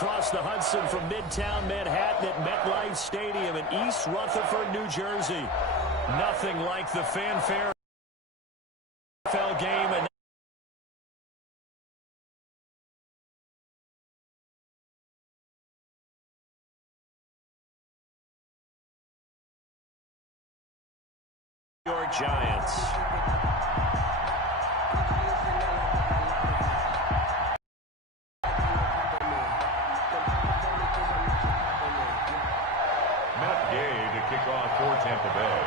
across the Hudson from Midtown Manhattan at MetLife Stadium in East Rutherford, New Jersey. Nothing like the fanfare NFL game. And New York Giants. Kick off for Tampa Bay.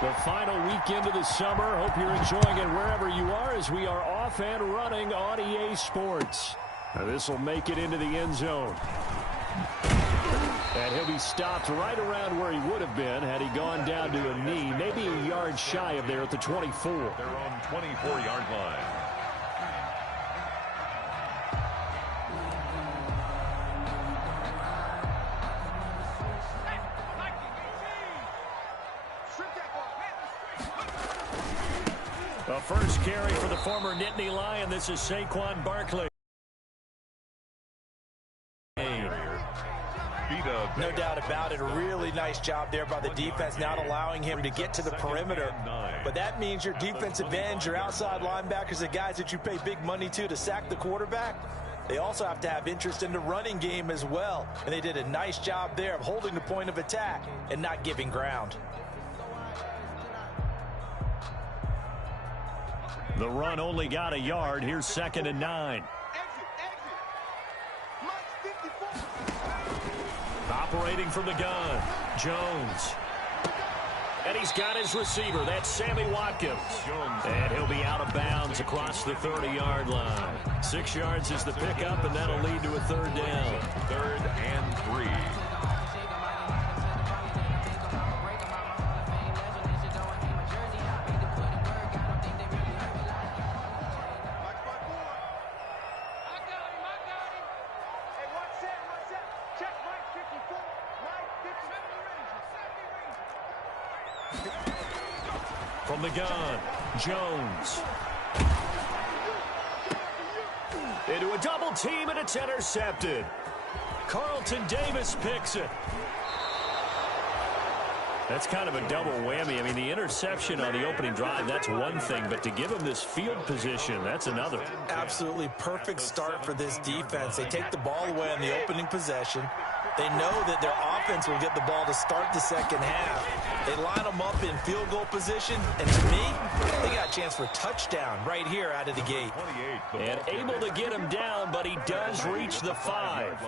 The final weekend of the summer. Hope you're enjoying it wherever you are as we are off and running on EA Sports. This will make it into the end zone. And he'll be stopped right around where he would have been had he gone down to a knee, maybe a yard shy of there at the 24. Their own 24-yard line. The first carry for the former Nittany Lion. This is Saquon Barkley. No doubt about it. A really nice job there by the defense, not allowing him to get to the perimeter. But that means your defensive ends, your outside linebackers, the guys that you pay big money to sack the quarterback, they also have to have interest in the running game as well. And they did a nice job there of holding the point of attack and not giving ground. The run only got a yard. Here's 2nd and 9. Operating from the gun, Jones. And he's got his receiver. That's Sammy Watkins. And he'll be out of bounds across the 30-yard line. 6 yards is the pickup, and that'll lead to a 3rd down. 3rd and 3. From the gun, Jones. Into a double team, and it's intercepted. Carlton Davis picks it. That's kind of a double whammy. I mean, the interception on the opening drive, that's one thing, but to give him this field position, that's another. Absolutely perfect start for this defense. They take the ball away on the opening possession. They know that their offense will get the ball to start the second half. They line them up in field goal position, and to me, they got a chance for a touchdown right here out of the gate. And able to get him down, but he does reach the 5.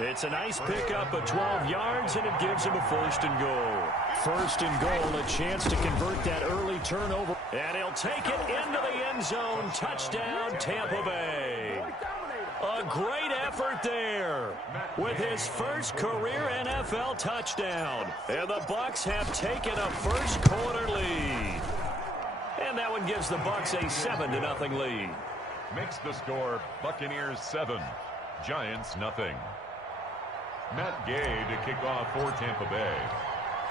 It's a nice pickup of 12 yards, and it gives him a 1st and goal. 1st and goal, a chance to convert that early turnover. And he'll take it into the end zone. Touchdown, Tampa Bay. A great effort there with his first career NFL touchdown. And the Bucs have taken a first quarter lead. And that one gives the Bucs a 7-0 lead. Makes the score Buccaneers 7, Giants nothing. Matt Gay to kick off for Tampa Bay.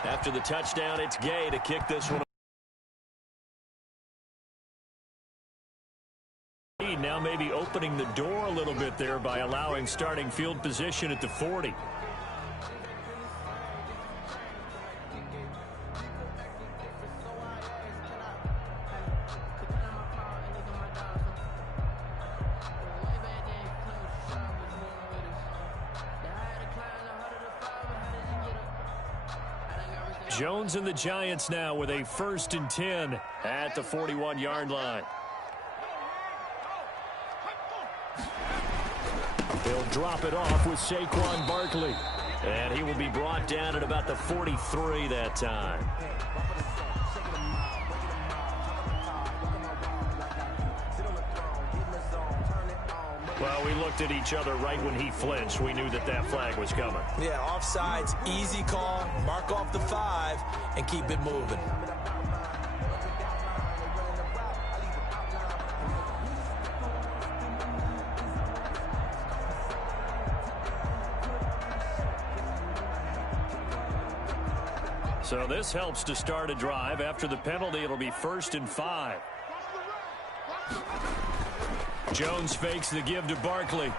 After the touchdown, it's Gay to kick this one. Now maybe opening the door a little bit there by allowing starting field position at the 40. Jones and the Giants now with a 1st and 10 at the 41-yard line. They'll drop it off with Saquon Barkley. And he will be brought down at about the 43 that time. Well, we looked at each other right when he flinched. We knew that that flag was coming. Yeah, offsides, easy call, mark off the 5, and keep it moving. So this helps to start a drive. After the penalty, it'll be 1st and 5. Jones fakes the give to Barkley.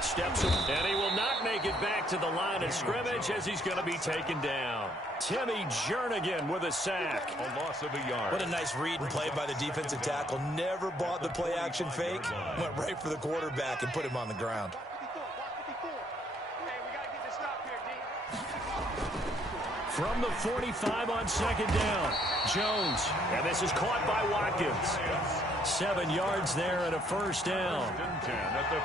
Steps him, and he will not make it back to the line of scrimmage as he's going to be taken down. Timmy Jernigan with a sack. A loss of a yard. What a nice read and play by the defensive tackle. Never bought the play-action fake. Went right for the quarterback and put him on the ground. From the 45 on 2nd down, Jones. And this is caught by Watkins. 7 yards there and a 1st down.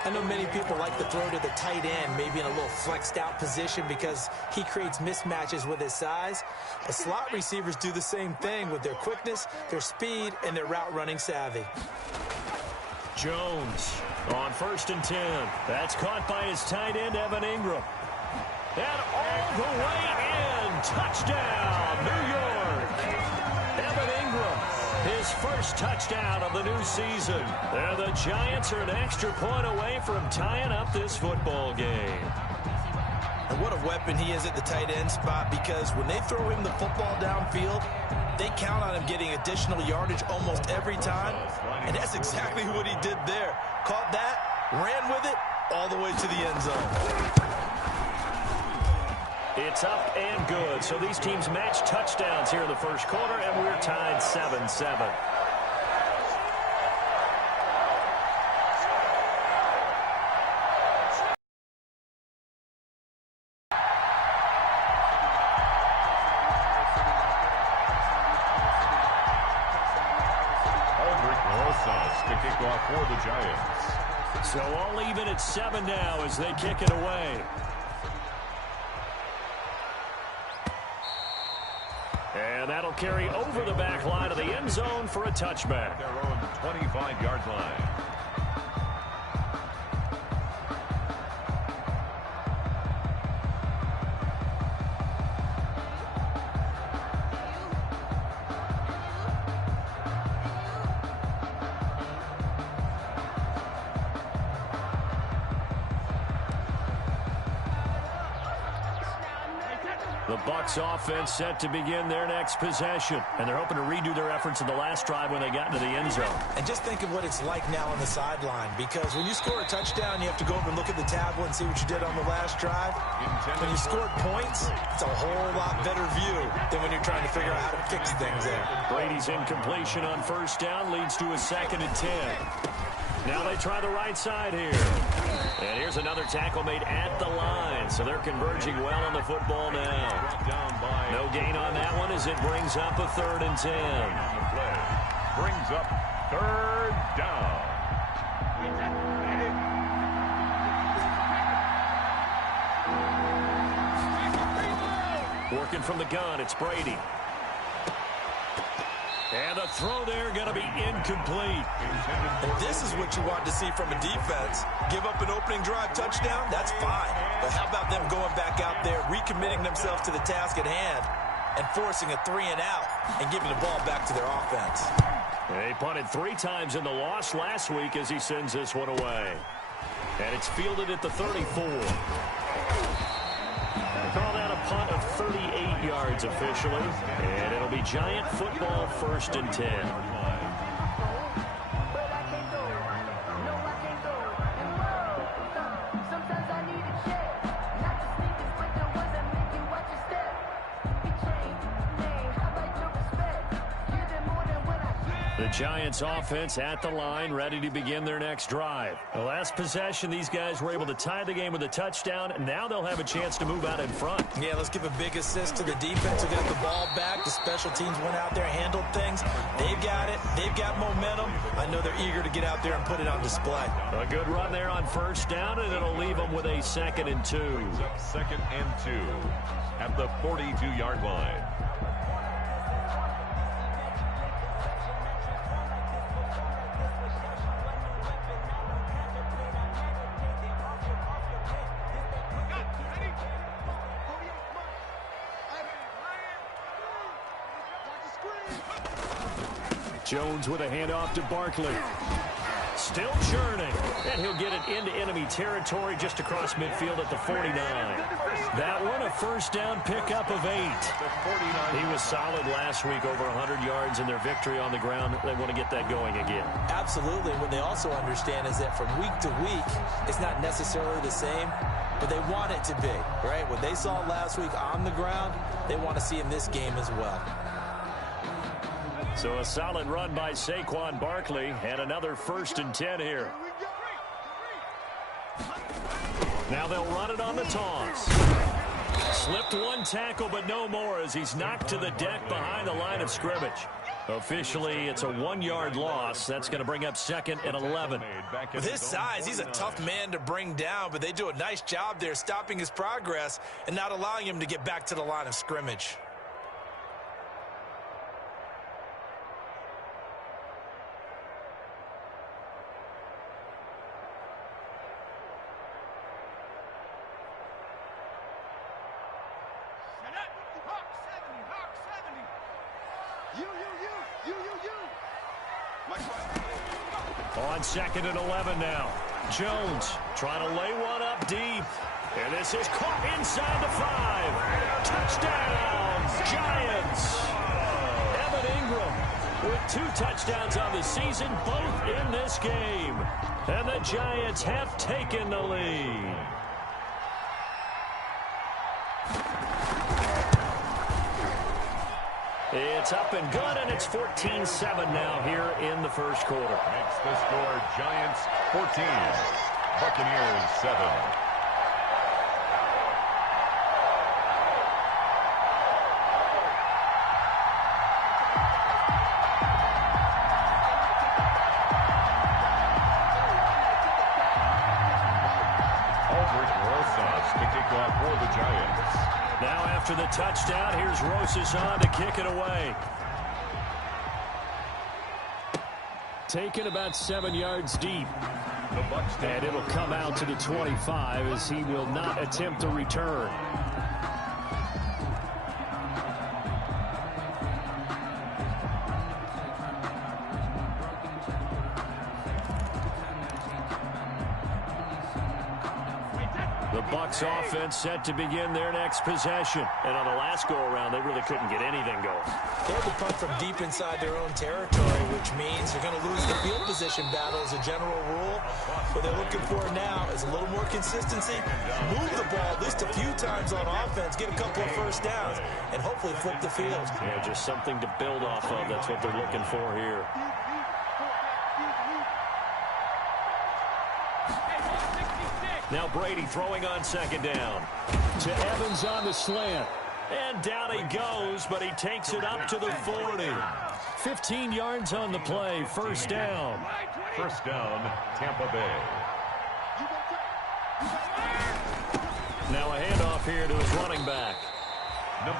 I know many people like to throw to the tight end, maybe in a little flexed out position because he creates mismatches with his size. But slot receivers do the same thing with their quickness, their speed, and their route running savvy. Jones on 1st and 10. That's caught by his tight end, Evan Ingram. And all the way in. Touchdown, New York. Evan Ingram, his first touchdown of the new season. And the Giants are an extra point away from tying up this football game. And what a weapon he is at the tight end spot, because when they throw him the football downfield, they count on him getting additional yardage almost every time. And that's exactly what he did there. Caught that, ran with it, all the way to the end zone. It's up and good. So these teams match touchdowns here in the first quarter, and we're tied 7-7. To kick off for the Giants. So all even at 7 now as they kick it away. And that'll carry over the back line of the end zone for a touchback. Their own 25-yard line. The Bucs offense set to begin their next possession. And they're hoping to redo their efforts in the last drive when they got into the end zone. And just think of what it's like now on the sideline, because when you score a touchdown, you have to go over and look at the tablet and see what you did on the last drive. When you scored points, it's a whole lot better view than when you're trying to figure out how to fix things there. Brady's incompletion on 1st down leads to a 2nd and 10. Now they try the right side here. And here's another tackle made at the line. So they're converging well on the football now. No gain on that one as it brings up a 3rd and 10. Brings up 3rd down. Working from the gun, it's Brady. And the throw there going to be incomplete. And this is what you want to see from a defense. Give up an opening drive touchdown, that's fine. But how about them going back out there, recommitting themselves to the task at hand, and forcing a 3 and out, and giving the ball back to their offense. They punted 3 times in the loss last week as he sends this one away. And it's fielded at the 34. Call that a punt of 38 yards officially. And it'll be Giant football 1st and 10. The Giants offense at the line, ready to begin their next drive. The last possession, these guys were able to tie the game with a touchdown, and now they'll have a chance to move out in front. Yeah, let's give a big assist to the defense who got the ball back. The special teams went out there, handled things. They've got it. They've got momentum. I know they're eager to get out there and put it on display. A good run there on 1st down, and it'll leave them with a 2nd and 2. 2nd and 2 at the 42-yard line. Jones with a handoff to Barkley. Still churning. And he'll get it into enemy territory just across midfield at the 49. That one, a first down pickup of 8. He was solid last week, over 100 yards in their victory on the ground. They want to get that going again. Absolutely. What they also understand is that from week to week, it's not necessarily the same, but they want it to be, right? What they saw last week on the ground, they want to see in this game as well. So a solid run by Saquon Barkley, and another 1st and 10 here. Now they'll run it on the toss. Slipped one tackle, but no more as he's knocked to the deck behind the line of scrimmage. Officially, it's a 1-yard loss. That's going to bring up 2nd and 11. With his size, he's a tough man to bring down, but they do a nice job there stopping his progress and not allowing him to get back to the line of scrimmage. On 2nd and 11 now. Jones trying to lay one up deep. And this is caught inside the 5. Touchdown, Giants. Evan Ingram with 2 touchdowns on the season, both in this game. And the Giants have taken the lead. It's up and good, and it's 14-7 now here in the first quarter. Makes the score Giants 14, Buccaneers 7. To kick off for the Giants. Now after the touchdown, here's Rosas on to kick it away. Taken about 7 yards deep. And it'll come out to the 25 as he will not attempt a return. The Bucs offense set to begin their next possession. And on the last go-around, they really couldn't get anything going. They had to punt from deep inside their own territory, which means they're going to lose the field position battle as a general rule. What they're looking for now is a little more consistency, move the ball at least a few times on offense, get a couple of first downs, and hopefully flip the field. Yeah, just something to build off of. That's what they're looking for here. Now Brady throwing on 2nd down. To Evans on the slant. And down he goes, but he takes it up to the 40. 15 yards on the play. First down. First down, Tampa Bay. Now a handoff here to his running back.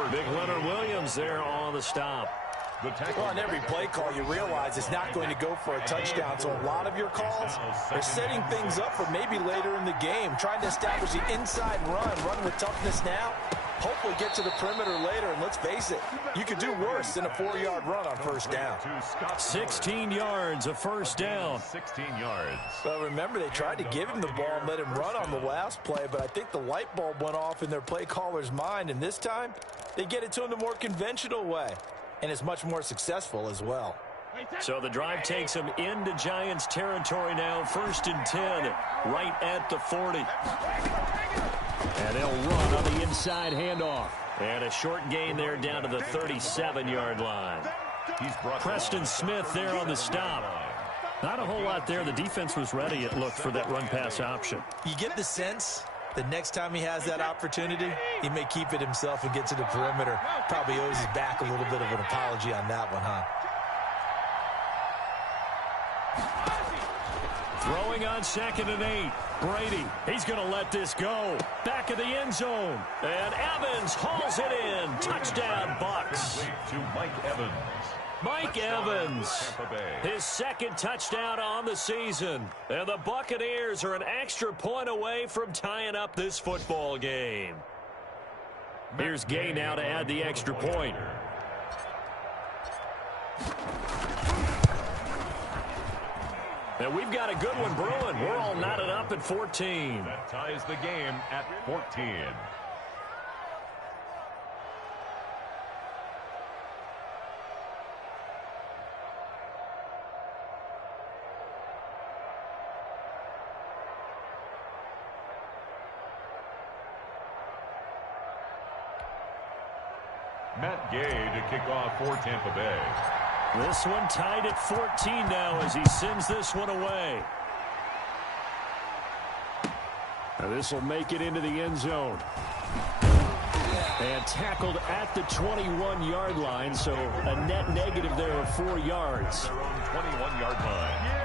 Big Leonard Williams there on the stop. Well, on every play call, you realize it's not going to go for a touchdown. So a lot of your calls are setting things up for maybe later in the game, trying to establish the inside run with toughness now, hopefully get to the perimeter later. And let's face it, you could do worse than a 4-yard run on first down. 16 yards, a first down. 16 yards. Well, remember, they tried to give him the ball and let him run on the last play, but I think the light bulb went off in their play caller's mind. And this time, they get it to him the more conventional way. And is much more successful as well. So the drive takes him into Giants territory now. 1st and 10, right at the 40. And they'll run on the inside handoff. And a short gain there down to the 37-yard line. Preston Smith there on the stop. Not a whole lot there. The defense was ready, it looked, for that run-pass option. You get the sense the next time he has that opportunity, he may keep it himself and get to the perimeter. Probably owes his back a little bit of an apology on that one, huh? Throwing on 2nd and 8. Brady, he's going to let this go. Back of the end zone. And Evans hauls it in. Touchdown, Bucs. To Mike Evans. Mike Evans, his 2nd touchdown on the season. And the Buccaneers are an extra point away from tying up this football game. Here's Gay now to add the extra point. And we've got a good one brewing. We're all knotted up at 14. That ties the game at 14. Matt Gay to kick off for Tampa Bay. This one tied at 14 now as he sends this one away. Now this will make it into the end zone. And tackled at the 21-yard line, so a net negative there of 4 yards. Their own 21-yard line.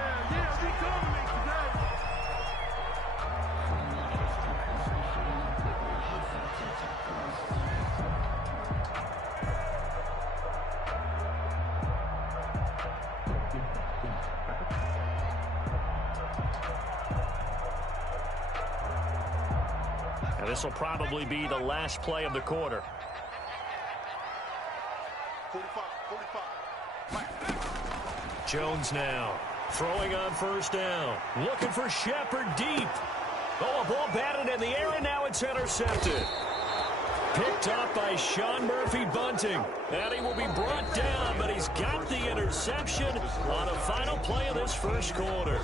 This will probably be the last play of the quarter. 45. Jones now throwing on first down. Looking for Shepard deep. Oh, a ball batted in the air, and now it's intercepted. Picked up by Sean Murphy-Bunting. And he will be brought down, but he's got the interception on the final play of this first quarter.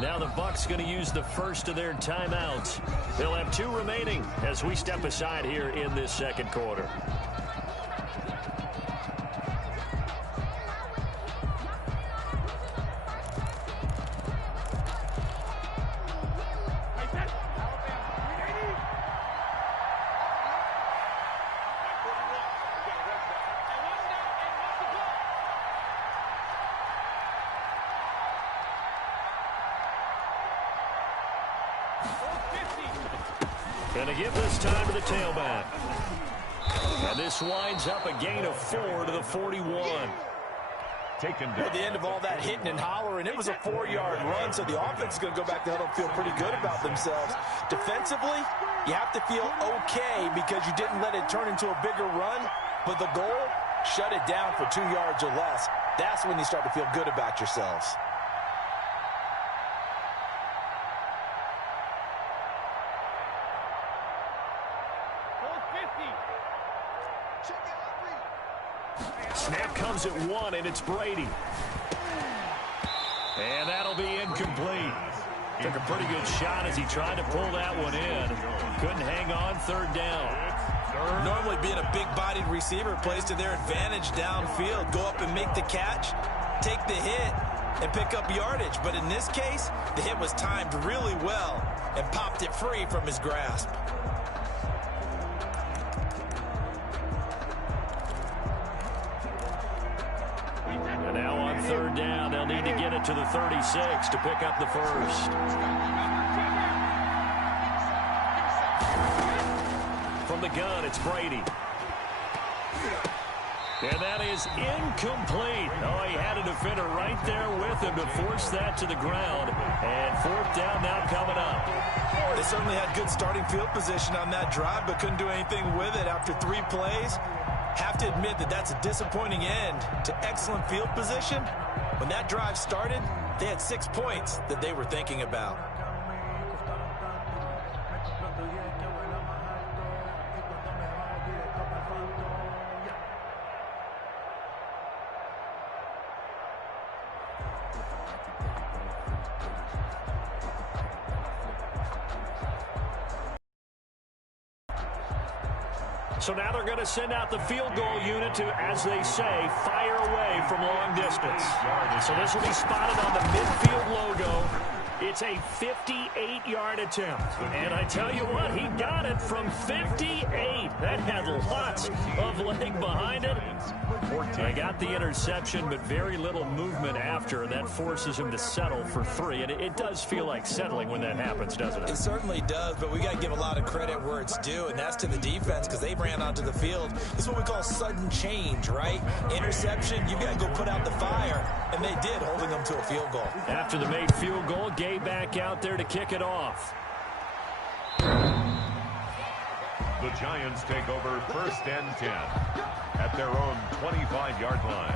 Now the Bucs going to use the first of their timeouts. They'll have 2 remaining as we step aside here in this second quarter. Going to give this time to the tailback. And this winds up a gain of 4 to the 41. Taken down. At the end of all that hitting and hollering, it was a 4-yard run, so the offense is going to go back to huddle and feel pretty good about themselves. Defensively, you have to feel okay because you didn't let it turn into a bigger run, but the goal, shut it down for 2 yards or less. That's when you start to feel good about yourselves. Snap comes at 1, and it's Brady. And that'll be incomplete. Took a pretty good shot as he tried to pull that one in. Couldn't hang on, 3rd down. Normally being a big-bodied receiver plays to their advantage downfield. Go up and make the catch, take the hit, and pick up yardage. But in this case, the hit was timed really well and popped it free from his grasp. And now on 3rd down, they'll need to get it to the 36 to pick up the first. From the gun, it's Brady. And that is incomplete. Oh, he had a defender right there with him to force that to the ground. And 4th down now coming up. They certainly had good starting field position on that drive, but couldn't do anything with it after 3 plays. Have to admit that that's a disappointing end to excellent field position. When that drive started, they had 6 points that they were thinking about. So now they're going to send out the field goal unit to, as they say, fire away from long distance. So this will be spotted on the midfield logo. It's a 58-yard attempt. And I tell you what, he got it from 58. That had lots of leg behind it. They got the interception, but very little movement after. That forces him to settle for 3. And it does feel like settling when that happens, doesn't it? It certainly does, but we got to give a lot of credit where it's due, and that's to the defense because they ran onto the field. This is what we call sudden change, right? Interception, you got to go put out the fire, and they did, holding them to a field goal. After the made field goal, Gay back out there to kick it off. The Giants take over 1st and 10 at their own 25-yard line.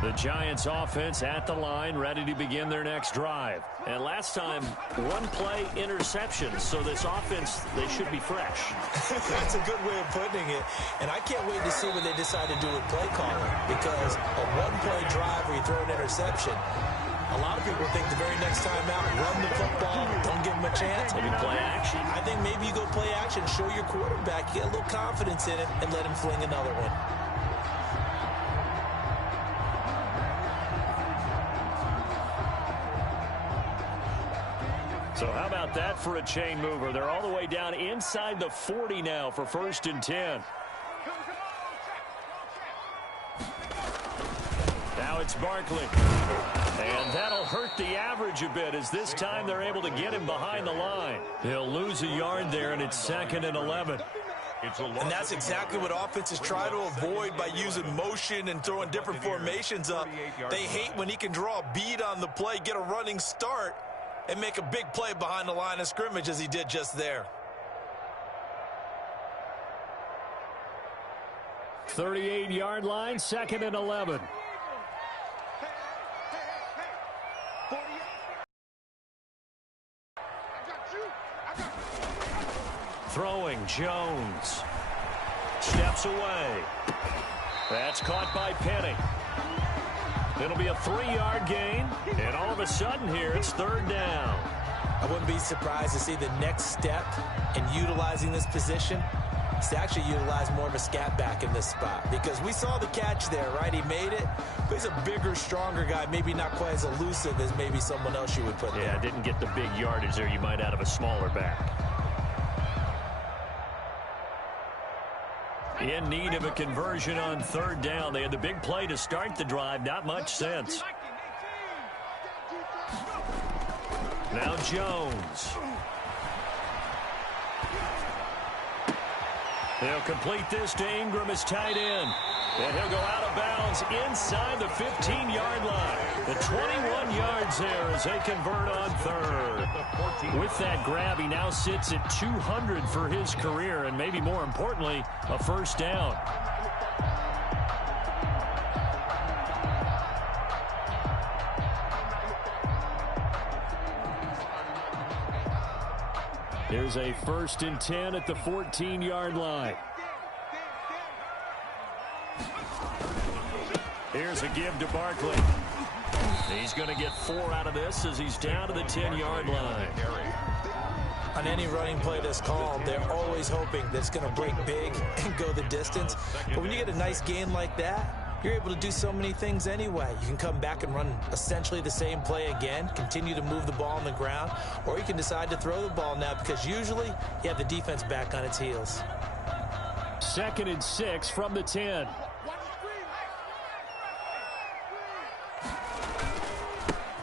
The Giants offense at the line, ready to begin their next drive. And last time, one-play interception. So this offense, they should be fresh. That's a good way of putting it. And I can't wait to see what they decide to do with play calling. Because a one-play drive where you throw an interception, a lot of people think the very next time out, run the football, don't give them a chance. Maybe play action. I think maybe you go play action, show your quarterback, get a little confidence in him, and let him fling another one. So how about that for a chain mover? They're all the way down inside the 40 now for 1st and 10. Now it's Barkley. And that'll hurt the average a bit as this time they're able to get him behind the line. He'll lose a yard there, and it's 2nd and 11. And that's exactly what offenses try to avoid by using motion and throwing different formations up. They hate when he can draw a bead on the play, get a running start, and make a big play behind the line of scrimmage as he did just there. 38-yard line, 2nd and 11. Throwing, Jones. Steps away. That's caught by Penny. It'll be a 3-yard gain, and all of a sudden here, it's 3rd down. I wouldn't be surprised to see the next step in utilizing this position is to actually utilize more of a scat back in this spot. Because we saw the catch there, right? He made it, but he's a bigger, stronger guy, maybe not quite as elusive as maybe someone else you would put there. Yeah, didn't get the big yardage there you might out of a smaller back. In need of a conversion on 3rd down. They had the big play to start the drive. Not much sense. Now Jones. They'll complete this to Ingram as tight end. And he'll go out of bounds inside the 15-yard line. The 21 yards there as they convert on 3rd. With that grab, he now sits at 200 for his career, and maybe more importantly, a 1st down. Here's a 1st and 10 at the 14-yard line. Here's a give to Barkley. He's going to get 4 out of this as he's down to the 10-yard line. On any running play that's called, they're always hoping that it's going to break big and go the distance. But when you get a nice gain like that, you're able to do so many things anyway. You can come back and run essentially the same play again, continue to move the ball on the ground, or you can decide to throw the ball now because usually you have the defense back on its heels. 2nd and 6 from the 10.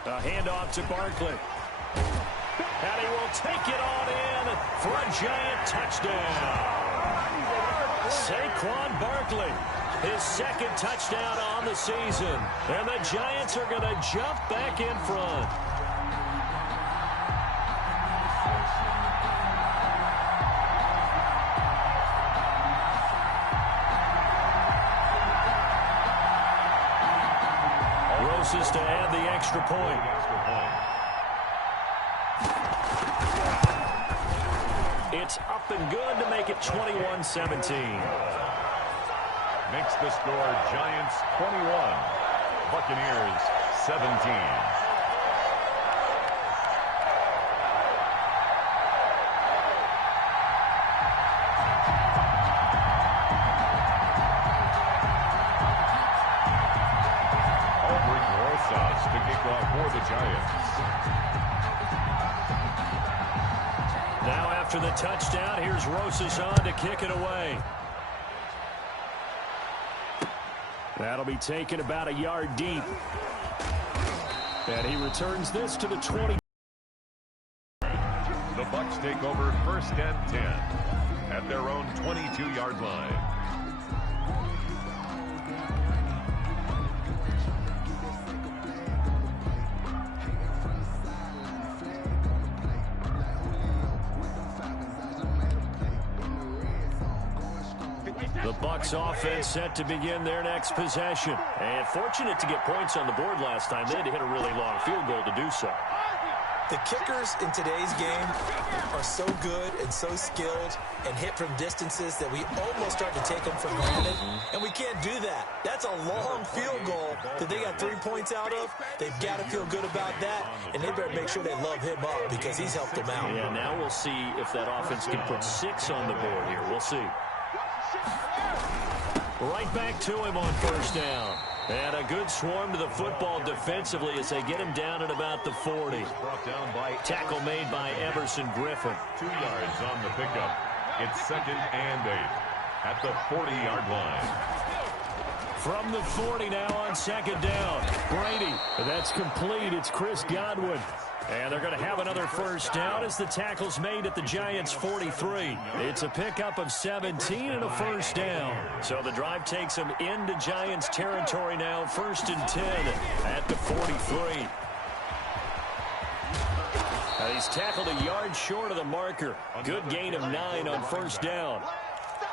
A handoff to Barkley. And he will take it on in for a Giant touchdown. Saquon Barkley, his 2nd touchdown on the season. And the Giants are going to jump back in front. Roses to add the extra point. up and good to make it 21-17. Makes the score Giants 21, Buccaneers 17. To kick off for the Giants. Now after the touchdown, here's Rosas on to kick it away. That'll be taken about a yard deep. And he returns this to the 20. The Bucs take over 1st and 10 at their own 22-yard line. The Bucs offense set to begin their next possession. And fortunate to get points on the board last time. They had to hit a really long field goal to do so. The kickers in today's game are so good and so skilled and hit from distances that we almost start to take them for granted. And we can't do that. That's a long field goal that they got 3 points out of. They've got to feel good about that. And they better make sure they love him up because he's helped them out. Yeah, now we'll see if that offense can put 6 on the board here. We'll see. Right back to him on 1st down. And a good swarm to the football defensively as they get him down at about the 40. Brought down by tackle made by Emerson Griffin. 2 yards on the pickup. It's 2nd and 8 at the 40-yard line. From the 40 now on 2nd down. Brady. That's complete. It's Chris Godwin. And they're going to have another 1st down as the tackle's made at the Giants' 43. It's a pickup of 17 and a 1st down. So the drive takes them into Giants territory now. 1st and 10 at the 43. Now he's tackled a yard short of the marker. Good gain of 9 on 1st down.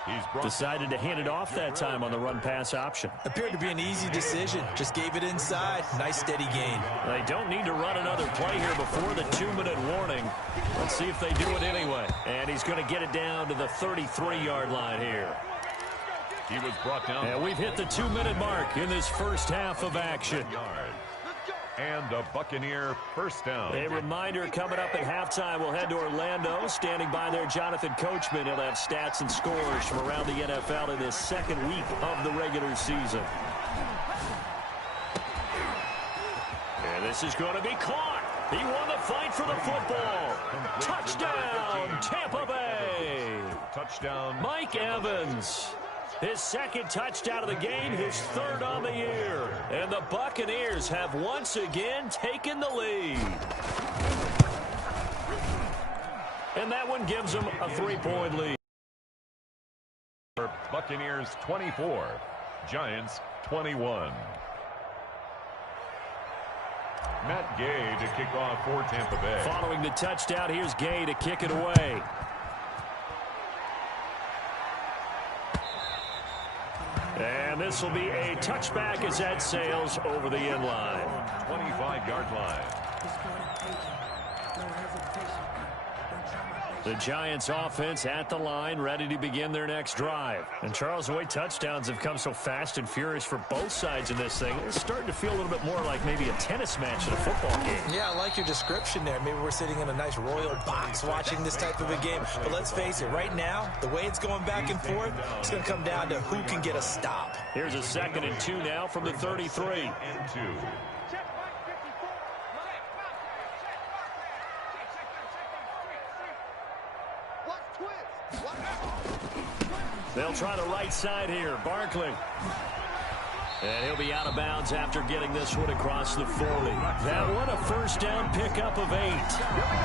He's decided to hand it off that time on the run-pass option. Appeared to be an easy decision. Just gave it inside. Nice steady gain. They don't need to run another play here before the 2-minute warning. Let's see if they do it anyway. And he's going to get it down to the 33-yard line here. He was brought down. And we've hit the 2-minute mark in this first half of action. And a Buccaneer 1st down. A reminder coming up at halftime. We'll head to Orlando. Standing by there, Jonathan Coachman. He'll have stats and scores from around the NFL in this 2nd week of the regular season. And this is going to be caught. He won the fight for the football. Touchdown, Tampa Bay. Touchdown, Mike Evans. His 2nd touchdown of the game, his 3rd on the year. And the Buccaneers have once again taken the lead. And that one gives them a 3-point lead. Buccaneers 24, Giants 21. Matt Gay to kick off for Tampa Bay. Following the touchdown, here's Gay to kick it away. And this will be a touchback as that sails over the end line. 25-yard line. The Giants offense at the line, ready to begin their next drive. And Charles, the way touchdowns have come so fast and furious for both sides in this thing, it's starting to feel a little bit more like maybe a tennis match in a football game. Yeah, I like your description there. Maybe we're sitting in a nice royal box watching this type of a game. But let's face it, right now, the way it's going back and forth, it's going to come down to who can get a stop. Here's a 2nd and 2 now from the 33. And 2. They'll try the right side here. Barkley. And he'll be out of bounds after getting this one across the 40. That one a 1st down pickup of 8.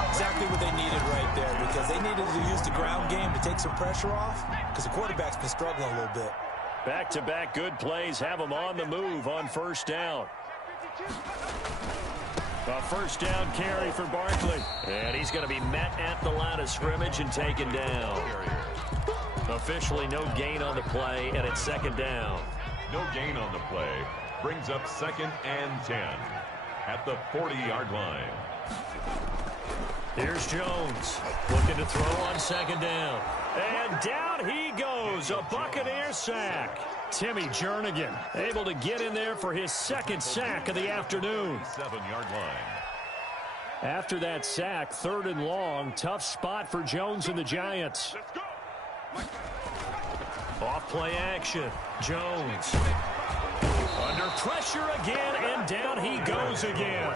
Exactly what they needed right there because they needed to use the ground game to take some pressure off because the quarterback's been struggling a little bit. Back-to-back good plays have them on the move on 1st down. A 1st down carry for Barkley. And he's going to be met at the line of scrimmage and taken down. Officially no gain on the play, and it's 2nd down. No gain on the play. Brings up 2nd and 10 at the 40-yard line. Here's Jones looking to throw on second down. And down he goes, a Buccaneer sack. Timmy Jernigan able to get in there for his second sack of the afternoon. 7-yard line. After that sack, 3rd and long, tough spot for Jones and the Giants. Off play action. Jones under pressure again, and down he goes again.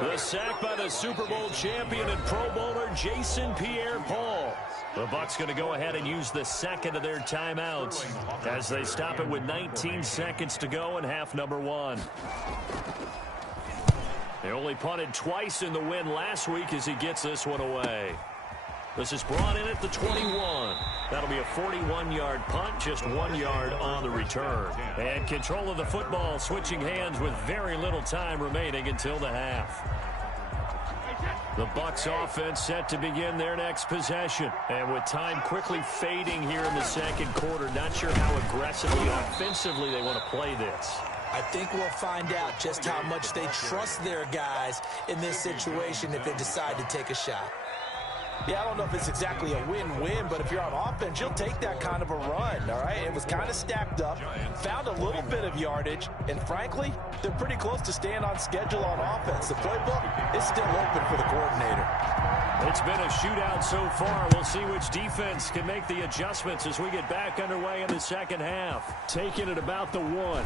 The sack by the Super Bowl champion and Pro Bowler Jason Pierre-Paul. The Bucs going to go ahead and use the second of their timeouts as they stop it with 19 seconds to go in half number 1. They only punted twice in the win last week as he gets this one away. This is brought in at the 21. That'll be a 41-yard punt, just 1 yard on the return. And control of the football switching hands with very little time remaining until the half. The Bucs offense set to begin their next possession. And with time quickly fading here in the second quarter, not sure how aggressively offensively they want to play this. I think we'll find out just how much they trust their guys in this situation if they decide to take a shot. Yeah, I don't know if it's exactly a win-win, but if you're on offense, you'll take that kind of a run, all right? It was kind of stacked up, found a little bit of yardage, and frankly, they're pretty close to staying on schedule on offense. The playbook is still open for the coordinator. It's been a shootout so far. We'll see which defense can make the adjustments as we get back underway in the second half. Taking it about the 1.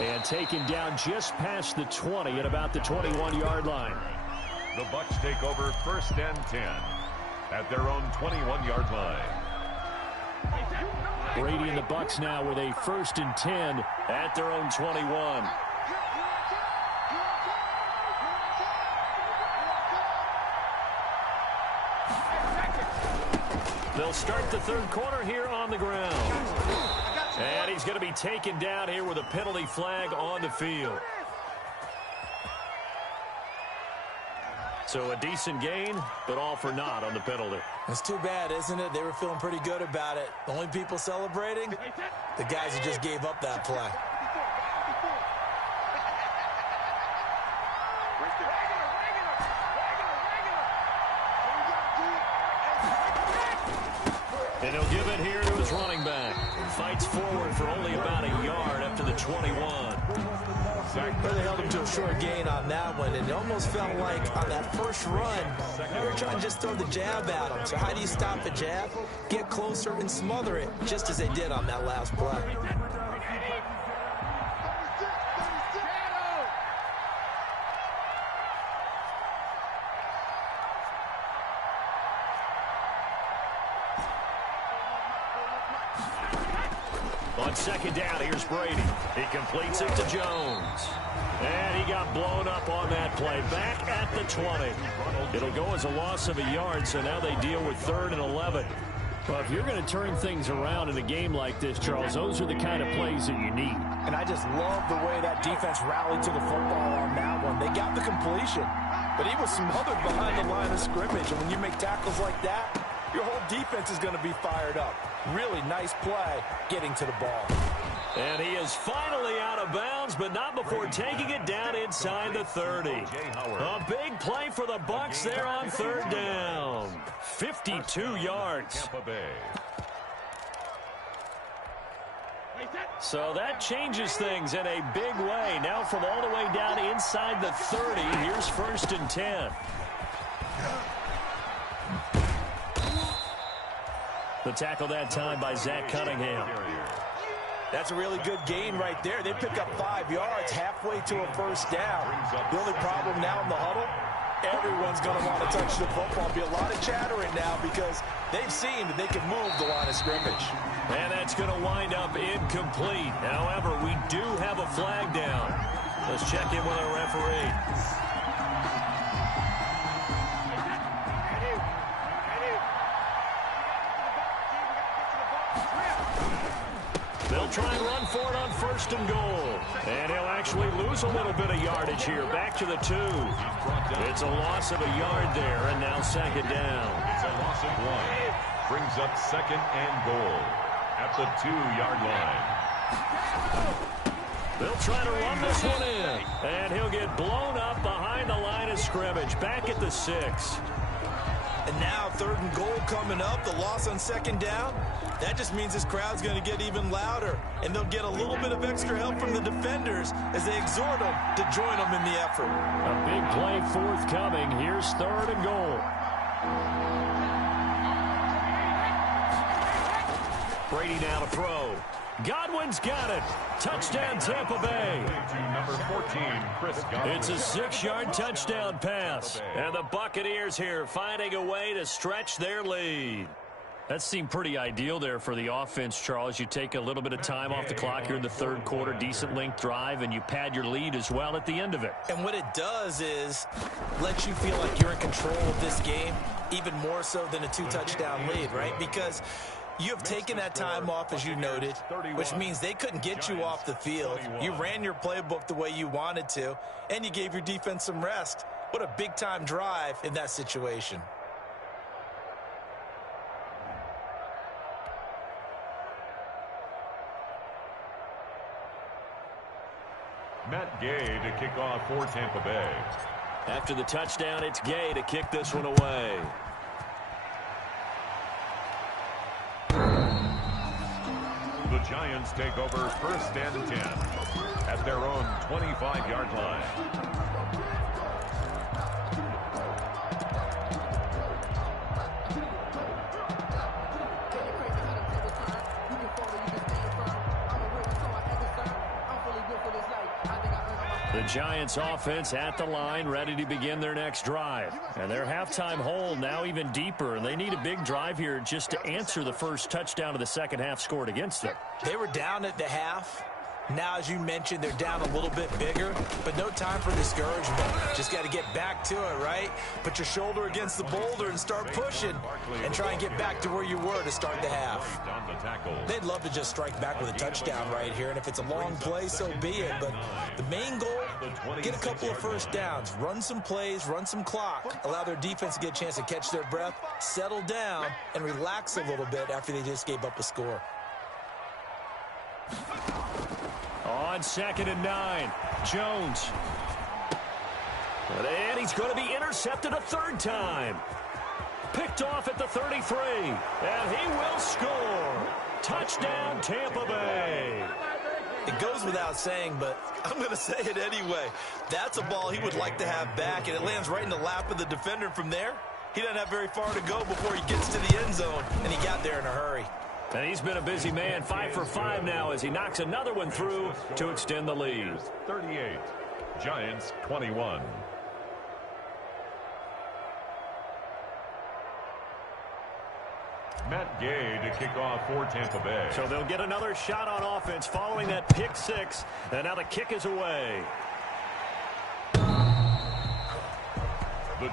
And taken down just past the 20 at about the 21-yard line. The Bucs take over 1st and 10 at their own 21-yard line. Brady and the Bucs now with a 1st and 10 at their own 21. They'll start the third quarter here on the ground. And he's going to be taken down here with a penalty flag on the field. So a decent gain, but all for naught on the penalty. It's too bad, isn't it? They were feeling pretty good about it. The only people celebrating, the guys who just gave up that play. And he'll give it here to his running back. Fights forward for only about a yard up to the 21. Really held him to a short gain on that one, and it almost felt like on that first run, they were trying to just throw the jab at him. So how do you stop a jab? Get closer and smother it, just as they did on that last play. On second down, here's Brady. He completes it to Jones. And he got blown up on that play. Back at the 20. It'll go as a loss of a yard, so now they deal with 3rd and 11. Well, if you're going to turn things around in a game like this, Charles, those are the kind of plays that you need. And I just love the way that defense rallied to the football on that one. They got the completion, but he was smothered behind the line of scrimmage. And when you make tackles like that, your whole defense is going to be fired up. Really nice play getting to the ball. And he is finally out of bounds, but not before taking it down inside the 30. A big play for the Bucs there on 3rd down. 52 yards. So that changes things in a big way. Now from all the way down inside the 30, here's 1st and 10. The tackle that time by Zach Cunningham. That's a really good gain right there. They pick up 5 yards halfway to a 1st down. The only problem now in the huddle, everyone's going to want to touch the football. There'll be a lot of chattering now because they've seen that they can move the line of scrimmage. And that's going to wind up incomplete. However, we do have a flag down. Let's check in with our referee. They'll try and run for it on 1st and goal. And he'll actually lose a little bit of yardage here. Back to the 2. It's a loss of a yard there, and now 2nd down. It's a loss of 1. Brings up 2nd and goal at the 2-yard line. They'll try to run this one in. And he'll get blown up behind the line of scrimmage. Back at the 6. And now 3rd and goal coming up. The loss on 2nd down. That just means this crowd's going to get even louder. And they'll get a little bit of extra help from the defenders as they exhort them to join them in the effort. A big play forthcoming. Here's 3rd and goal. Brady now to throw. Godwin's got it. Touchdown, Tampa Bay. Number 14, Chris Godwin. It's a 6-yard touchdown pass. And the Buccaneers here finding a way to stretch their lead. That seemed pretty ideal there for the offense, Charles. You take a little bit of time off the clock here in the 3rd quarter, decent length drive, and you pad your lead as well at the end of it. And what it does is let you feel like you're in control of this game, even more so than a 2-touchdown lead, right? Because you have taken that time off, as you noted, which means they couldn't get you off the field. You ran your playbook the way you wanted to, and you gave your defense some rest. What a big-time drive in that situation. Matt Gay to kick off for Tampa Bay. After the touchdown, it's Gay to kick this one away. The Giants take over 1st and 10 at their own 25-yard line. The Giants offense at the line, ready to begin their next drive. And their halftime hole now even deeper, and they need a big drive here just to answer the first touchdown of the second half scored against them. They were down at the half. Now, as you mentioned, they're down a little bit bigger, but no time for discouragement. Just got to get back to it, right? Put your shoulder against the boulder and start pushing and try and get back to where you were to start the half. They'd love to just strike back with a touchdown right here, and if it's a long play, so be it. But the main goal, get a couple of first downs, run some plays, run some clock, allow their defense to get a chance to catch their breath, settle down, and relax a little bit after they just gave up a score. On 2nd and 9, Jones. And he's going to be intercepted a 3rd time. Picked off at the 33, and he will score. Touchdown, Tampa Bay. It goes without saying, but I'm going to say it anyway. That's a ball he would like to have back, and it lands right in the lap of the defender from there. He doesn't have very far to go before he gets to the end zone, and he got there in a hurry. And he's been a busy man, 5 for 5 now as he knocks another one through to extend the lead. 38, Giants 21. Matt Gay to kick off for Tampa Bay. So they'll get another shot on offense following that pick 6, and now the kick is away. The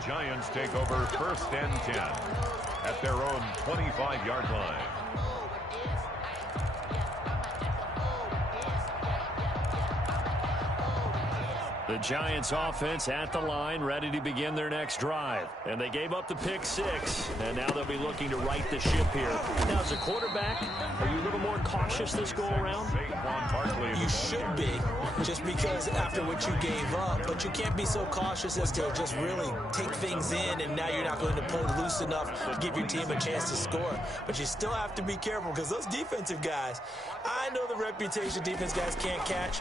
Giants take over 1st and 10 at their own 25-yard line. The Giants offense at the line, ready to begin their next drive. And they gave up the pick 6, and now they'll be looking to right the ship here. Now, as a quarterback, are you a little more cautious this go around? You should be, just because after what you gave up. But you can't be so cautious as to just really take things in, and now you're not going to play loose enough to give your team a chance to score. But you still have to be careful because those defensive guys, I know the reputation defense guys can't catch.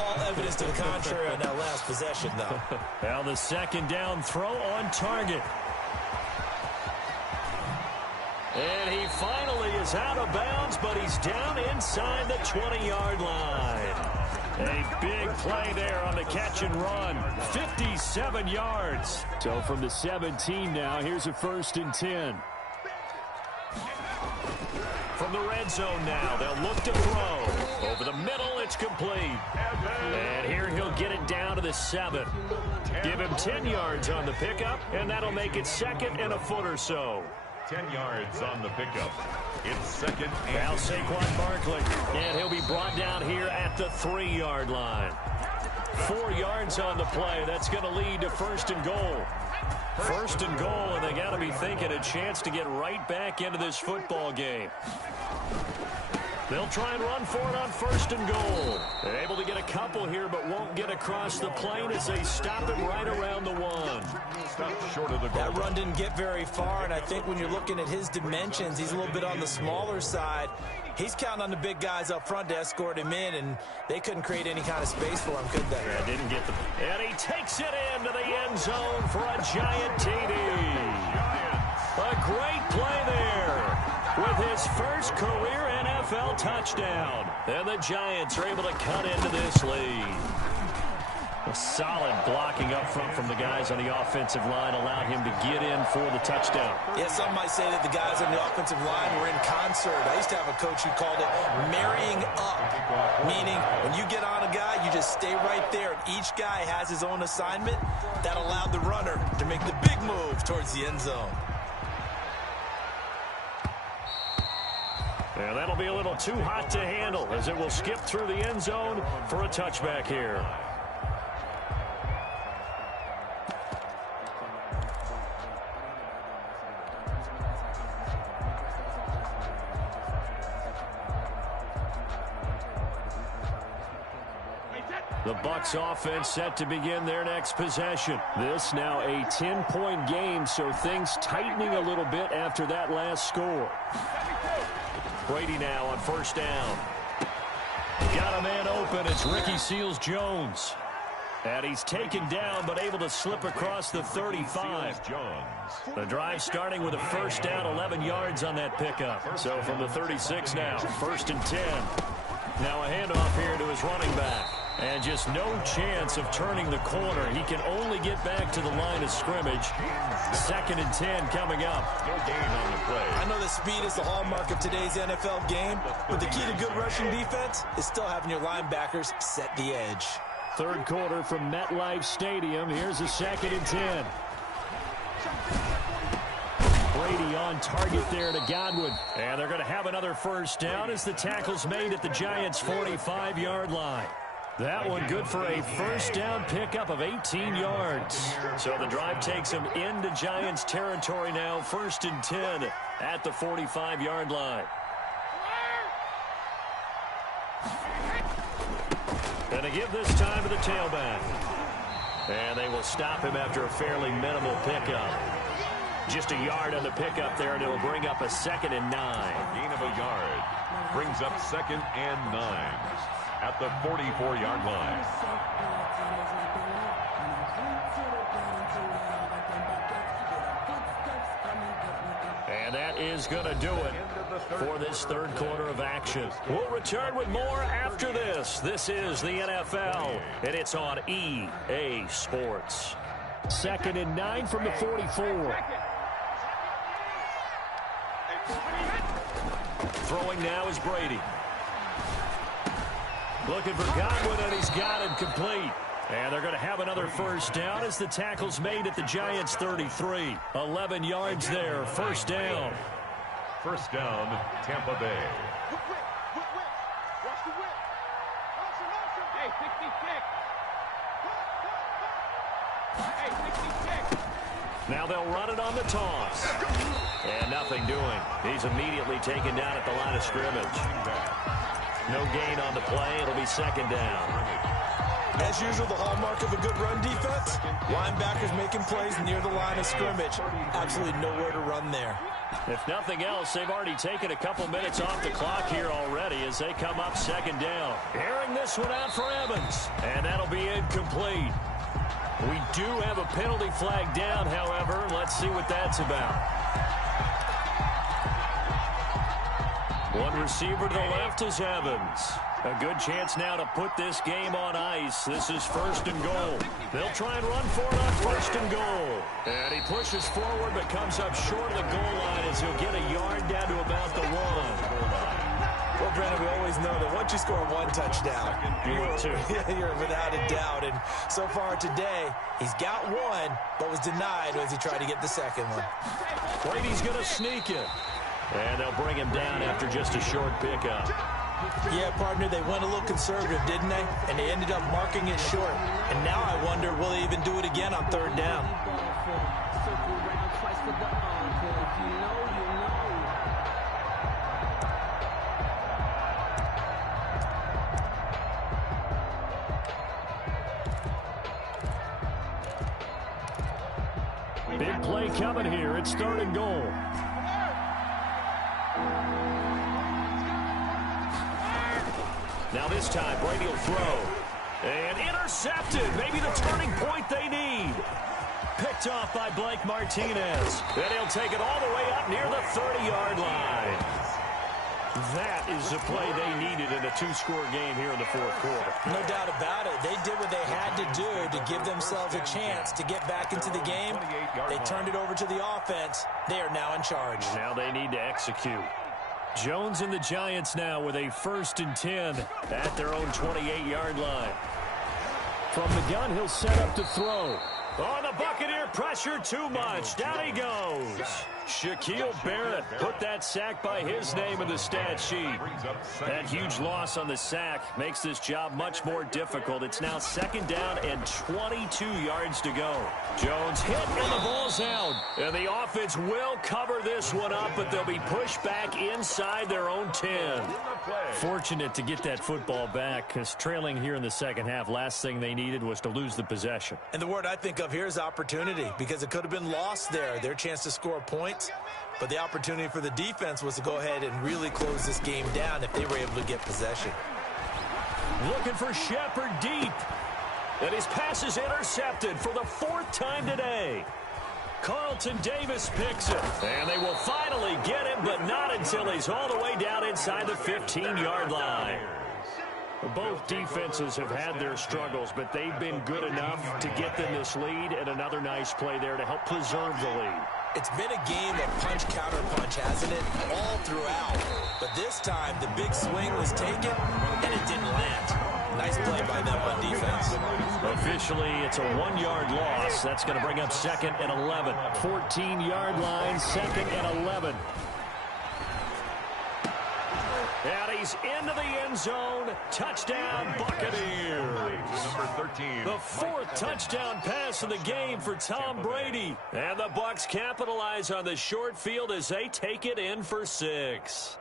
All evidence to the contrary on that last possession, though. Now the 2nd down throw on target. And he finally is out of bounds, but he's down inside the 20-yard line. A big play there on the catch and run. 57 yards. So from the 17 now, here's a 1st and 10. From the red zone now, they'll look to throw. Over the middle, it's complete. And here he'll get it down to the 7. Give him 10 yards on the pickup, and that'll make it 2nd and a foot or so. 10 yards on the pickup. It's 2nd and now Saquon Barkley, and he'll be brought down here at the 3-yard line. 4 yards on the play. That's going to lead to 1st and goal. 1st and goal, and they got to be thinking a chance to get right back into this football game. They'll try and run for it on 1st and goal. They're able to get a couple here, but won't get across the plane as they stop him right around the 1. Stopped short of the goal. That run didn't get very far, and I think when you're looking at his dimensions, he's a little bit on the smaller side. He's counting on the big guys up front to escort him in, and they couldn't create any kind of space for him, could they? Yeah, didn't get the... And he takes it into the end zone for a giant TD. A great play there with his first career NFL touchdown. And the Giants are able to cut into this lead. A solid blocking up front from the guys on the offensive line allowed him to get in for the touchdown. Yeah, some might say that the guys on the offensive line were in concert. I used to have a coach who called it marrying up, meaning when you get on a guy, you just stay right there. And each guy has his own assignment. That allowed the runner to make the big move towards the end zone. And that'll be a little too hot to handle as it will skip through the end zone for a touchback here. The Bucs offense set to begin their next possession. This now a 10-point game, so things tightening a little bit after that last score. Brady now on 1st down. Got a man open. It's Ricky Seals-Jones. And he's taken down but able to slip across the 35. The drive starting with a 1st down, 11 yards on that pickup. So from the 36 now, 1st and 10. Now a handoff here to his running back. And just no chance of turning the corner. He can only get back to the line of scrimmage. 2nd and 10 coming up. No gain on the play. I know that speed is the hallmark of today's NFL game, but the key to good rushing defense is still having your linebackers set the edge. 3rd quarter from MetLife Stadium. Here's a 2nd and 10. Brady on target there to Godwin. And they're going to have another 1st down as the tackle's made at the Giants' 45-yard line. That one good for a 1st down pickup of 18 yards. So the drive takes him into Giants territory now. 1st and 10 at the 45-yard line. And they give this time to the tailback. And they will stop him after a fairly minimal pickup. Just a yard on the pickup there, and it'll bring up a 2nd and 9. Gain of a yard. Brings up 2nd and 9. At the 44-yard line. And that is going to do it for this 3rd quarter of action. We'll return with more after this. This is the NFL, and it's on EA Sports. 2nd and 9 from the 44. Throwing now is Brady. Looking for Godwin, and he's got him complete. And they're going to have another 1st down as the tackle's made at the Giants' 33. 11 yards there, 1st down. 1st down, Tampa Bay. Watch the whip. Hey, 66. Hey, 66. Now they'll run it on the toss. And nothing doing. He's immediately taken down at the line of scrimmage. No gain on the play. It'll be 2nd down. As usual, the hallmark of a good run defense, linebackers making plays near the line of scrimmage. Absolutely nowhere to run there. If nothing else, they've already taken a couple minutes off the clock here already as they come up 2nd down. Airing this one out for Evans. And that'll be incomplete. We do have a penalty flag down, however. Let's see what that's about. One receiver to the left is Evans. A good chance now to put this game on ice. This is 1st and goal. They'll try and run for it on 1st and goal. And he pushes forward but comes up short of the goal line as he'll get a yard down to about the 1. Well, Brandon, we always know that once you score 1 touchdown, you're without a doubt. And so far today, he's got 1, but was denied as he tried to get the 2nd one. Brady's going to sneak it. And they'll bring him down after just a short pickup. Yeah, partner, they went a little conservative, didn't they? And they ended up marking it short. And now I wonder, will they even do it again on 3rd down? play coming here. It's 3rd and goal. Now this time, Brady will throw. And intercepted. Maybe the turning point they need. Picked off by Blake Martinez. Then he'll take it all the way up near the 30-yard line. That is the play they needed in a 2-score game here in the 4th quarter. No doubt about it. They did what they had to do to give themselves a chance to get back into the game. They turned it over to the offense. They are now in charge. Now they need to execute. Jones and the Giants now with a 1st and 10 at their own 28-yard line. From the gun, he'll set up to throw. Oh, the Buccaneer pressure too much. Down he goes. Shaquille Barrett put that sack by his name in the stat sheet. That huge loss on the sack makes this job much more difficult. It's now 2nd down and 22 yards to go. Jones hit and the ball's out. And the offense will cover this one up, but they'll be pushed back inside their own 10. Fortunate to get that football back, because trailing here in the second half, last thing they needed was to lose the possession. And the word I think of here is opportunity, because it could have been lost there. Their chance to score points, but the opportunity for the defense was to go ahead and really close this game down if they were able to get possession. Looking for Shepard deep. And his pass is intercepted for the 4th time today. Carlton Davis picks it. And they will finally get him, but not until he's all the way down inside the 15-yard line. Both defenses have had their struggles, but they've been good enough to get them this lead, and another nice play there to help preserve the lead. It's been a game of punch-counter-punch, hasn't it? All throughout. But this time, the big swing was taken, and it didn't land. Nice play by them on defense. Officially, it's a 1-yard loss. That's going to bring up 2nd and 11. 14-yard line, 2nd and 11. And he's into the end zone. Touchdown, Buccaneers. Number 13. The 4th touchdown pass of the game for Tom Brady. And the Bucs capitalize on the short field as they take it in for 6.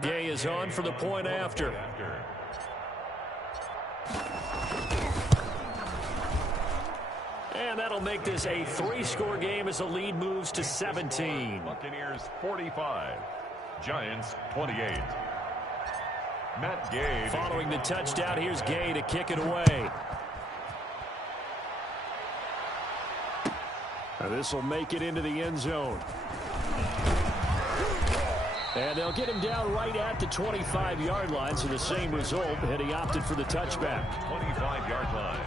Gay is on for the point after. And that'll make this a 3-score game as the lead moves to 17. Buccaneers 45, Giants 28. Matt Gay. Following the touchdown, here's Gay to kick it away. This will make it into the end zone. And they'll get him down right at the 25-yard line, so the same result, and he opted for the touchback. 25-yard line.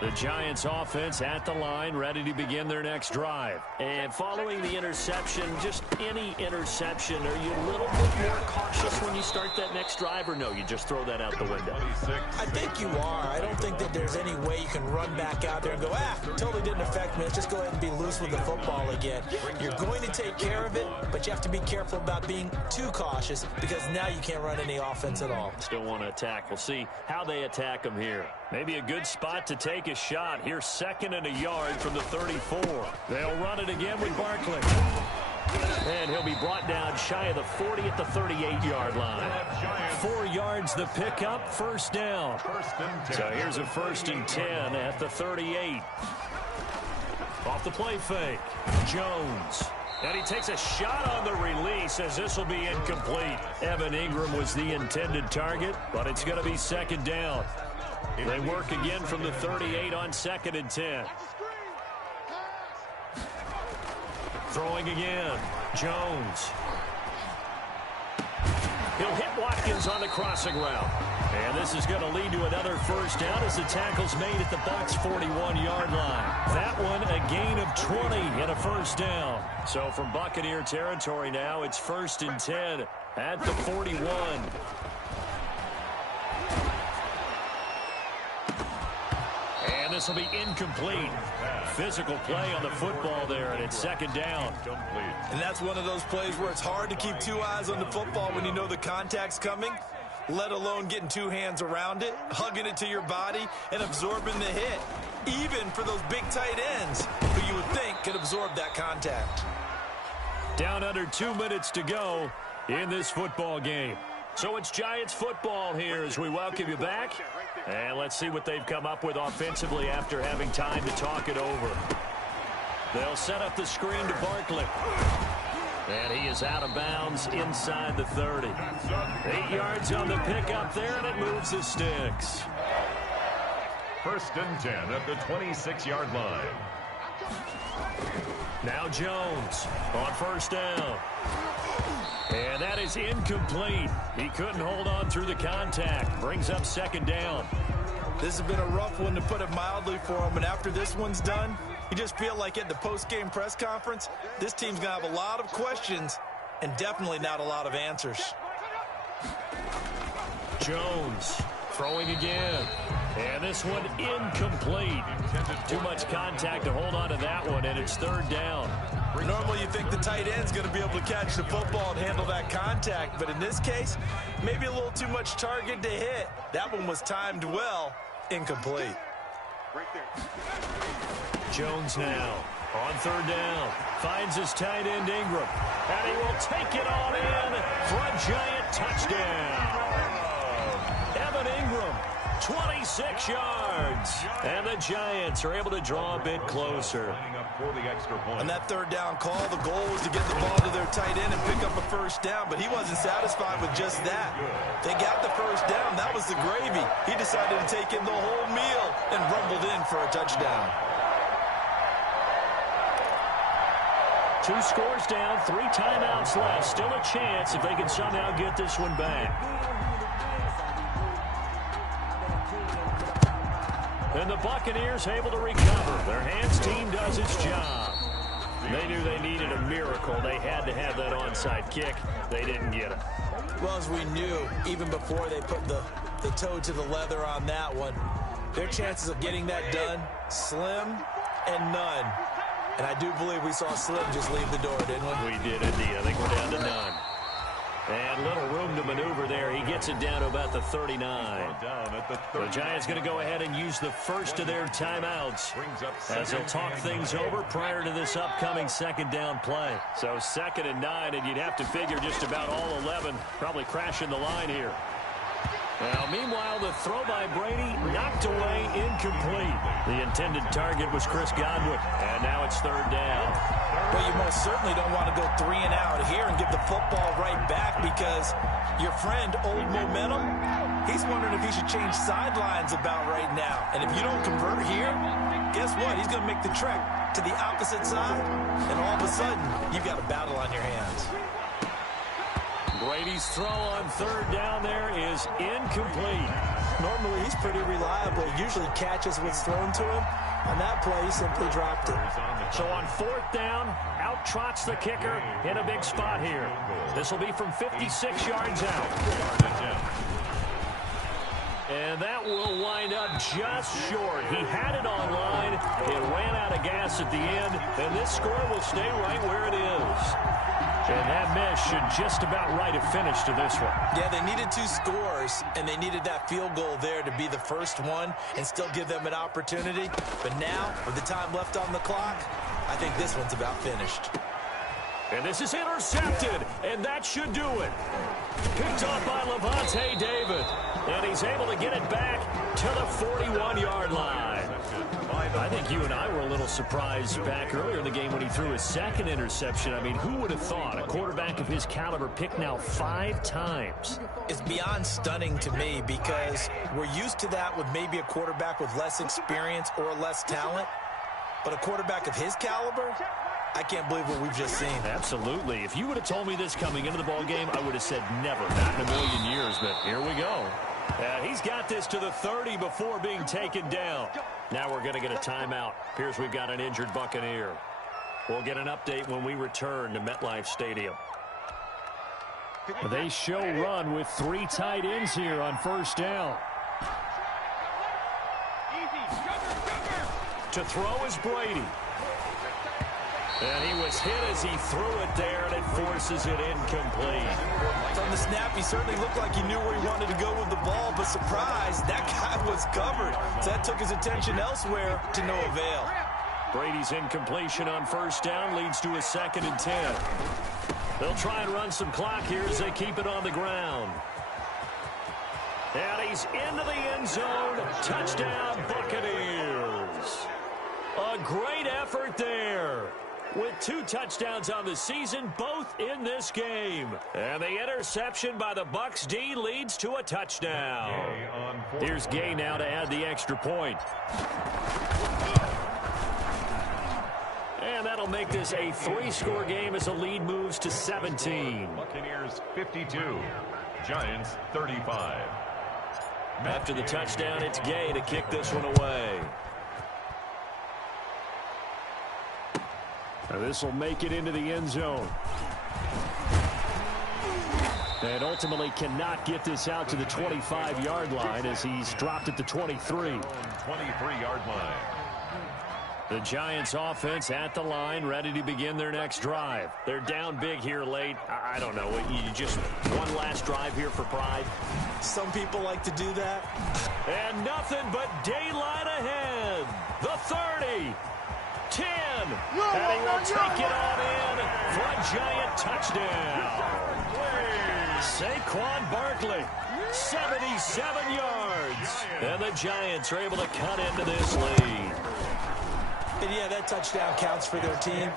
The Giants offense at the line, ready to begin their next drive. And following the interception, just any interception, are you a little bit more cautious when you start that next drive, or no, you just throw that out the window? I think you are. I don't think that there's any way you can run back out there and go, totally didn't affect me. Let's just go ahead and be loose with the football again. You're going to take care of it, but you have to be careful about being too cautious, because now you can't run any offense at all. Still want to attack. We'll see how they attack them here. Maybe a good spot to take a shot. Here's 2nd and a yard from the 34. They'll run it again with Barkley. And he'll be brought down shy of the 40 at the 38-yard line. 4 yards the pickup, 1st down. So here's a 1st and 10 at the 38. Off the play fake, Jones. And he takes a shot on the release as this will be incomplete. Evan Ingram was the intended target, but it's going to be 2nd down. They work again from the 38 on 2nd and 10. Throwing again, Jones. He'll hit Watkins on the crossing route. And this is going to lead to another 1st down as the tackle's made at the Bucs' 41-yard line. That one a gain of 20 and a 1st down. So from Buccaneer territory now, it's 1st and 10 at the 41. And this will be incomplete. Physical play on the football there, and it's 2nd down. And that's one of those plays where it's hard to keep 2 eyes on the football when you know the contact's coming, let alone getting 2 hands around it, hugging it to your body, and absorbing the hit. Even for those big tight ends who you would think could absorb that contact. Down under 2 minutes to go in this football game. So it's Giants football here as we welcome you back. And let's see what they've come up with offensively after having time to talk it over. They'll set up the screen to Barkley. And he is out of bounds inside the 30. 8 yards on the pickup there, and it moves the sticks. 1st and 10 at the 26-yard line. Now Jones on 1st down. And that is incomplete. He couldn't hold on through the contact. Brings up 2nd down. This has been a rough one, to put it mildly, for him. And after this one's done, you just feel like at the post-game press conference, this team's going to have a lot of questions and definitely not a lot of answers. Jones throwing again. And this one incomplete. Too much contact to hold on to that one, and it's 3rd down. Normally you think the tight end's going to be able to catch the football and handle that contact, but in this case, maybe a little too much target to hit. That one was timed well, incomplete. Jones now on 3rd down. Finds his tight end Ingram. And he will take it on in for a giant touchdown. Evan Ingram, 26 yards. And the Giants are able to draw a bit closer. On that 3rd down call, the goal was to get the ball to their tight end and pick up a 1st down, but he wasn't satisfied with just that. They got the 1st down. That was the gravy. He decided to take in the whole meal and rumbled in for a touchdown. 2 scores down, 3 timeouts left. Still a chance if they can somehow get this one back. And the Buccaneers able to recover. Their hands team does its job. They knew they needed a miracle. They had to have that onside kick. They didn't get it. Well, as we knew, even before they put the toe to the leather on that one, their chances of getting that done, slim and none. And I do believe we saw Slim just leave the door, didn't we? We did indeed. I think we're down to none. And little room to maneuver there. He gets it down to about the 39. The Giants going to go ahead and use the first of their timeouts as they'll talk things over prior to this upcoming 2nd down play. So 2nd and 9, and you'd have to figure just about all 11 probably crashing the line here. Now, meanwhile, the throw by Brady knocked away, incomplete. The intended target was Chris Godwin, and now it's 3rd down. Well, you most certainly don't want to go 3 and out here and give the football right back, because your friend, Old Momentum, he's wondering if he should change sidelines about right now. And if you don't convert here, guess what? He's going to make the trek to the opposite side, and all of a sudden, you've got a battle on your hands. Brady's throw on 3rd down there is incomplete. Normally, he's pretty reliable. Usually catches what's thrown to him. On that play, he simply dropped it. So on 4th down, out trots the kicker in a big spot here. This will be from 56 yards out. And that will wind up just short. He had it on line. It ran out of gas at the end, and this score will stay right where it is. And that miss should just about write a finish to this one. Yeah, they needed 2 scores, and they needed that field goal there to be the first one and still give them an opportunity. But now, with the time left on the clock, I think this one's about finished. And this is intercepted, and that should do it. Picked off by Levante David, and he's able to get it back to the 41-yard line. I think you and I were a little surprised back earlier in the game when he threw his 2nd interception. I mean, who would have thought a quarterback of his caliber picked now 5 times? It's beyond stunning to me, because we're used to that with maybe a quarterback with less experience or less talent. But a quarterback of his caliber, I can't believe what we've just seen. Absolutely. If you would have told me this coming into the ball game, I would have said never, not in a million years. But here we go. He's got this to the 30 before being taken down. Now we're going to get a timeout. Appears we've got an injured Buccaneer. We'll get an update when we return to MetLife Stadium. They show run with 3 tight ends here on 1st down. To throw is Brady. And he was hit as he threw it there, and it forces it incomplete. From the snap, he certainly looked like he knew where he wanted to go with the ball, but surprise, that guy was covered. So that took his attention elsewhere to no avail. Brady's incompletion on 1st down leads to a 2nd and 10. They'll try and run some clock here as they keep it on the ground. And he's into the end zone. Touchdown, Buccaneers. A great effort there. With 2 touchdowns on the season, both in this game. And the interception by the Bucs D leads to a touchdown. Here's Gay now to add the extra point. And that'll make this a 3-score game as the lead moves to 17. Buccaneers 52, Giants 35. After the touchdown, it's Gay to kick this one away. Now this will make it into the end zone. And ultimately cannot get this out to the 25-yard line as he's dropped at the 23. 23-yard line. The Giants offense at the line, ready to begin their next drive. They're down big here late. I don't know. You just one last drive here for pride. Some people like to do that. And nothing but daylight ahead. The 30. 10. And he will take it on in for a Giant touchdown. Saquon Barkley, 77 yards. And the Giants are able to cut into this lead. And yeah, that touchdown counts for their team,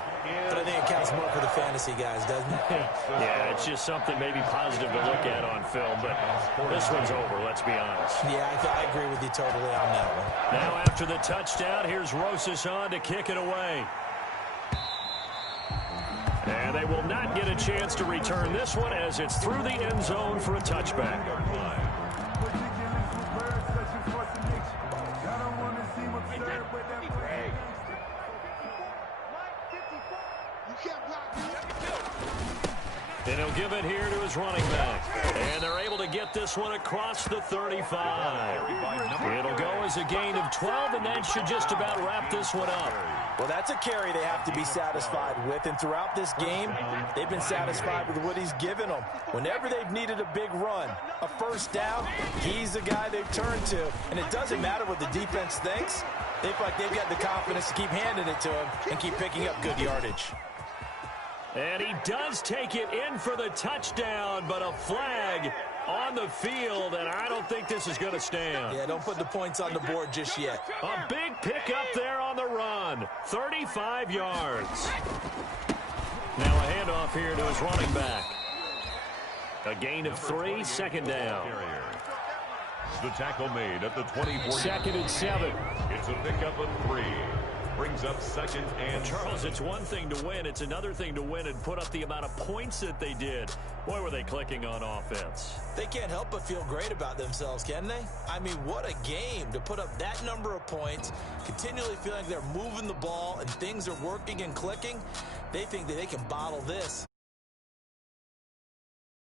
but I think it counts more for the fantasy guys, doesn't it? Yeah, it's just something maybe positive to look at on film, but this one's over, let's be honest. Yeah, I agree with you totally on that one. Now after the touchdown, here's Rosas on to kick it away. And they will not get a chance to return this one as it's through the end zone for a touchback. And he'll give it here to his running back. And they're able to get this one across the 35. It'll go as a gain of 12, and that should just about wrap this one up. Well, that's a carry they have to be satisfied with. And throughout this game, they've been satisfied with what he's given them. Whenever they've needed a big run, a first down, he's the guy they've turned to. And it doesn't matter what the defense thinks. They feel like they've got the confidence to keep handing it to him and keep picking up good yardage. And he does take it in for the touchdown, but a flag on the field, and I don't think this is going to stand. Yeah, don't put the points on the board just yet. A big pickup there on the run, 35 yards. Now a handoff here to his running back. A gain of 3, second down. The tackle made at the 24. Second and 7. It's a pickup of 3. Brings up second and Charles, it's one thing to win. It's another thing to win and put up the amount of points that they did. Boy, were they clicking on offense. They can't help but feel great about themselves, can they? I mean, what a game to put up that number of points, continually feeling they're moving the ball and things are working and clicking. They think that they can bottle this.